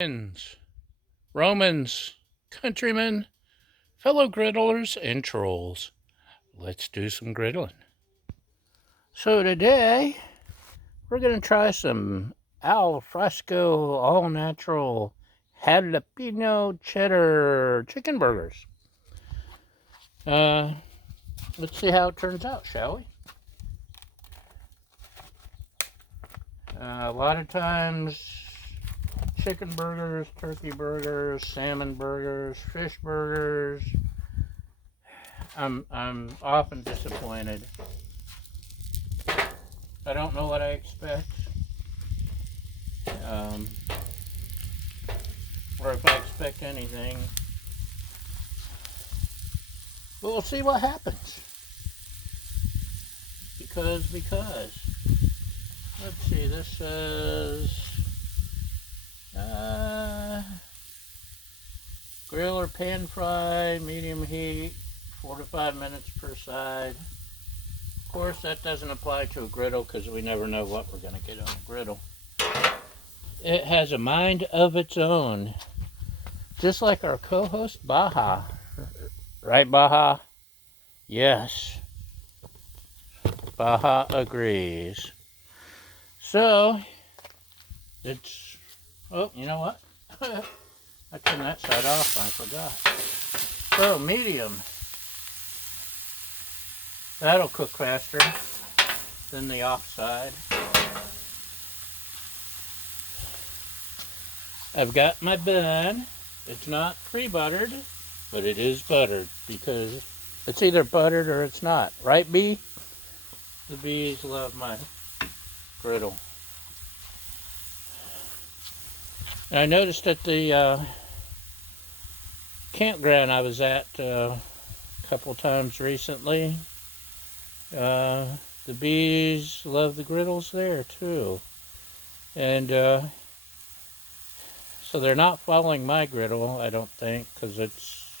Friends, Romans, countrymen, fellow griddlers, and trolls. Let's do some griddling. So today, we're going to try some Fresco all-natural Jalapeno Cheddar Chicken Burgers. Let's see how it turns out, shall we? A lot of times, chicken burgers, turkey burgers, salmon burgers, fish burgers. I'm often disappointed. I don't know what I expect, or if I expect anything. But we'll see what happens. Because, let's see, this says, grill or pan fry, medium heat, 4 to 5 minutes per side. Of course, that doesn't apply to a griddle because we never know what we're going to get on a griddle. It has a mind of its own, just like our co-host Baja. Right, Baja? Yes. Baja agrees. So, it's... Oh, you know what? I turned that side off, I forgot. So, medium. That'll cook faster than the off side. I've got my bun. It's not pre-buttered, but it is buttered because it's either buttered or it's not. Right, Bee? The bees love my griddle. And I noticed at the campground I was at a couple times recently, the bees love the griddles there too. And so they're not following my griddle, I don't think, because it's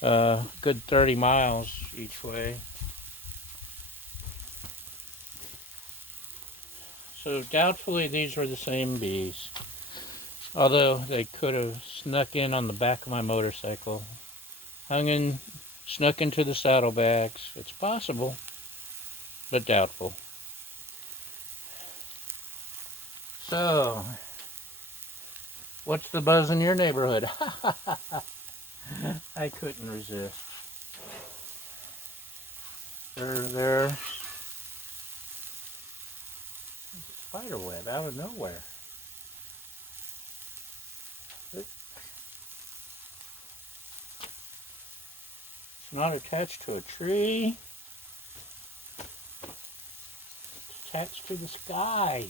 a good 30 miles each way. So doubtfully these were the same bees. Although they could have snuck in on the back of my motorcycle. Snuck into the saddlebags. It's possible, but doubtful. So, what's the buzz in your neighborhood? I couldn't resist. There's spider web out of nowhere. It's not attached to a tree. It's attached to the sky.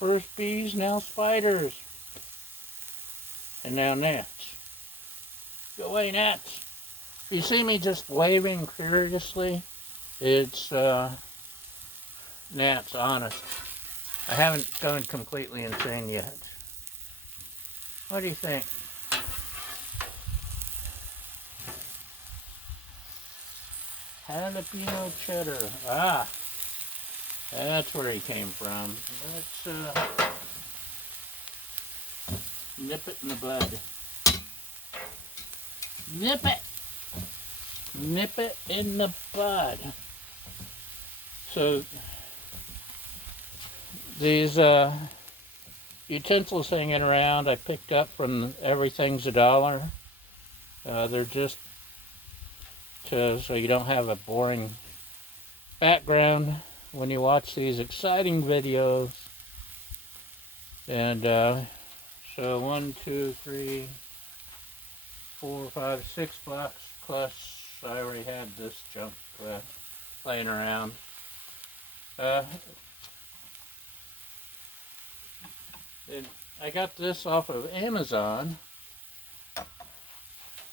First bees, now spiders. And now gnats. Go away, gnats. If you see me just waving furiously, it's gnats, honest. I haven't gone completely insane yet. What do you think? Jalapeno cheddar. Ah, that's where he came from. Let's nip it in the bud. Nip it! Nip it in the bud. So, these utensils hanging around I picked up from Everything's $1. They're just so you don't have a boring background when you watch these exciting videos. And so 1, 2, 3, 4, 5, 6 bucks, plus I already had this junk laying around. I got this off of Amazon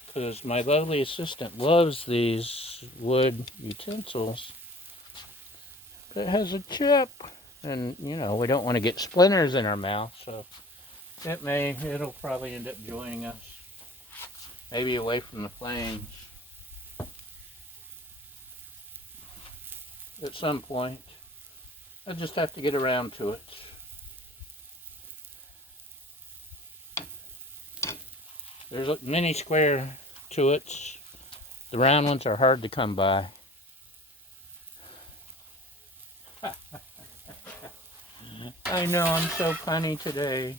because my lovely assistant loves these wood utensils. It has a chip, and you know we don't want to get splinters in our mouth, so it'll probably end up joining us, maybe away from the flames at some point. I just have to get around to it. There's a mini square to-its. The round ones are hard to come by. I know, I'm so punny today.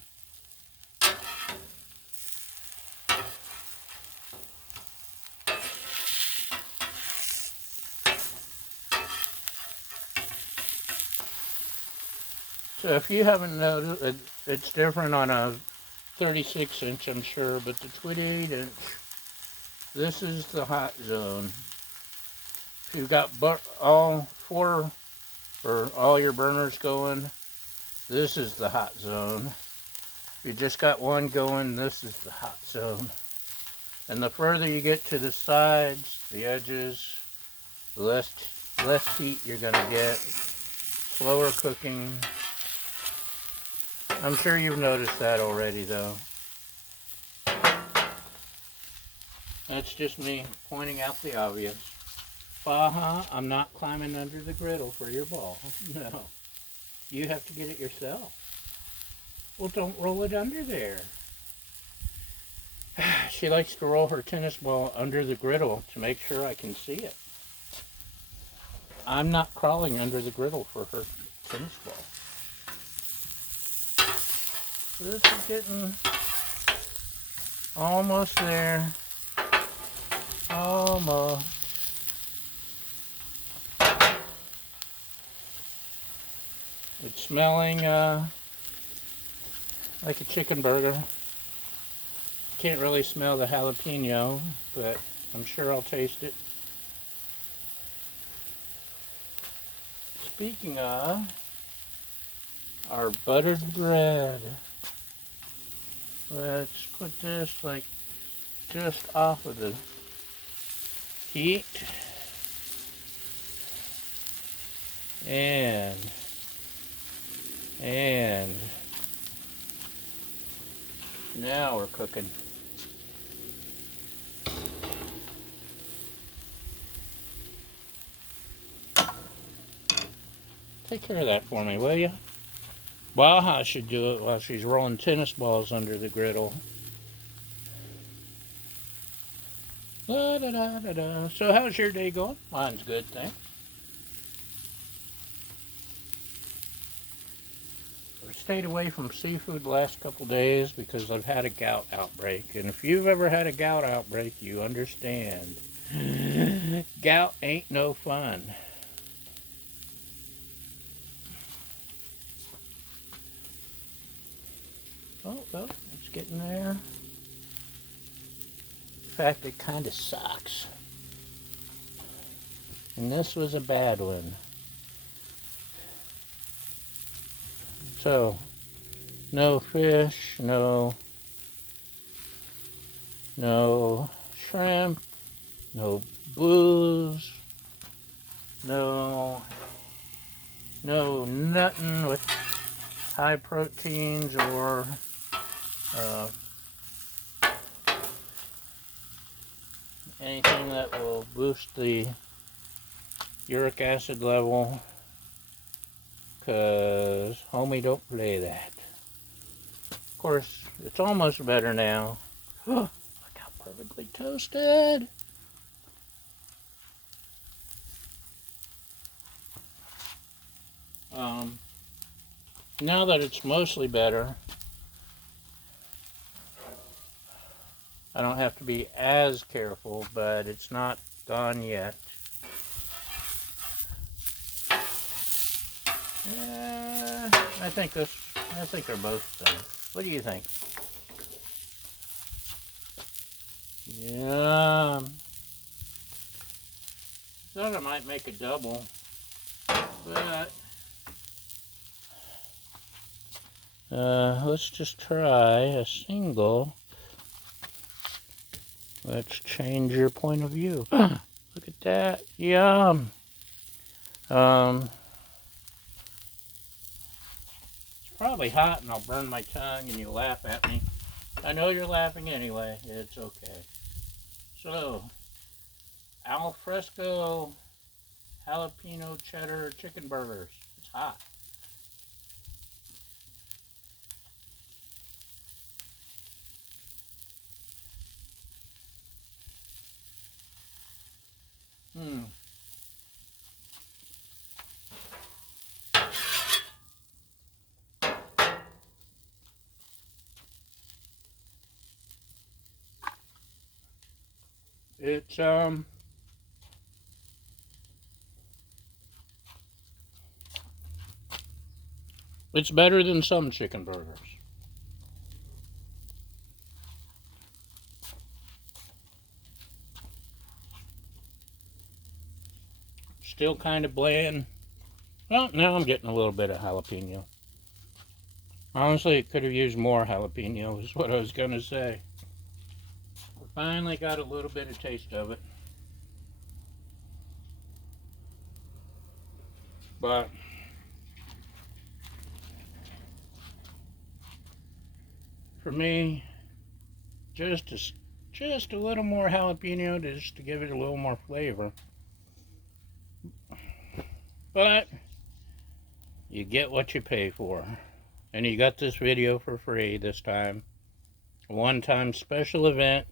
So if you haven't noticed, it's different on a 36 inch, I'm sure, but the 28 inch, this is the hot zone. If you've got all four or all your burners going, this is the hot zone. If you just got one going, this is the hot zone. And the further you get to the sides, the edges, the less heat you're going to get, slower cooking. I'm sure you've noticed that already, though. That's just me pointing out the obvious. Baja, I'm not climbing under the griddle for your ball. No. You have to get it yourself. Well, don't roll it under there. She likes to roll her tennis ball under the griddle to make sure I can see it. I'm not crawling under the griddle for her tennis ball. So this is getting almost there. Almost. It's smelling like a chicken burger. Can't really smell the jalapeno, but I'm sure I'll taste it. Speaking of, our buttered bread. Let's put this like just off of the heat. And now we're cooking. Take care of that for me, will you? Baja should do it while she's rolling tennis balls under the griddle. Da, da, da, da, da. So how's your day going? Mine's good, thanks. I stayed away from seafood the last couple days because I've had a gout outbreak. And if you've ever had a gout outbreak, you understand. Gout ain't no fun. Oh, it's getting there. In fact, it kind of sucks. And this was a bad one. So, no fish, no shrimp, no booze, no nothing with high proteins or anything that will boost the uric acid level, because homie don't play that. Of course, it's almost better now. Look how perfectly toasted. Now that it's mostly better, I don't have to be as careful, but it's not gone yet. I think they're both done. What do you think? Yeah. Thought I might make a double, but let's just try a single. Let's change your point of view. Look at that. Yum. It's probably hot and I'll burn my tongue and you'll laugh at me. I know you're laughing anyway. It's okay. So, Fresco Jalapeno Cheddar Chicken Burgers. It's hot. It's better than some chicken burgers. Still kind of bland. Well, now I'm getting a little bit of jalapeno. Honestly, it could have used more jalapeno, is what I was going to say. We finally got a little bit of taste of it. But for me, just a little more jalapeno just to give it a little more flavor. But you get what you pay for. And you got this video for free this time. A one-time special event.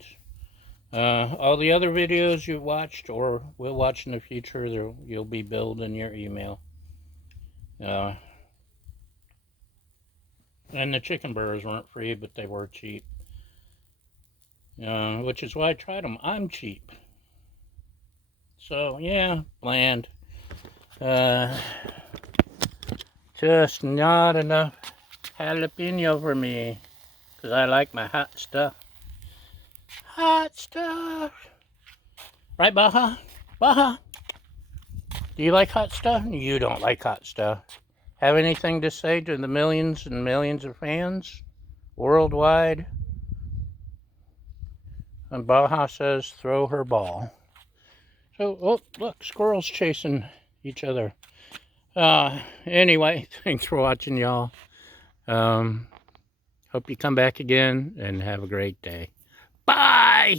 All the other videos you watched or will watch in the future, you'll be billed in your email. And the chicken burgers weren't free, but they were cheap. Which is why I tried them. I'm cheap. So, yeah, bland. Just not enough jalapeno for me. Because I like my hot stuff. Hot stuff. Right, Baja? Baja? Do you like hot stuff? You don't like hot stuff. Have anything to say to the millions and millions of fans worldwide? And Baja says, throw her ball. So, oh, look, squirrels chasing each other. Anyway, thanks for watching, y'all. Hope you come back again and have a great day. Bye!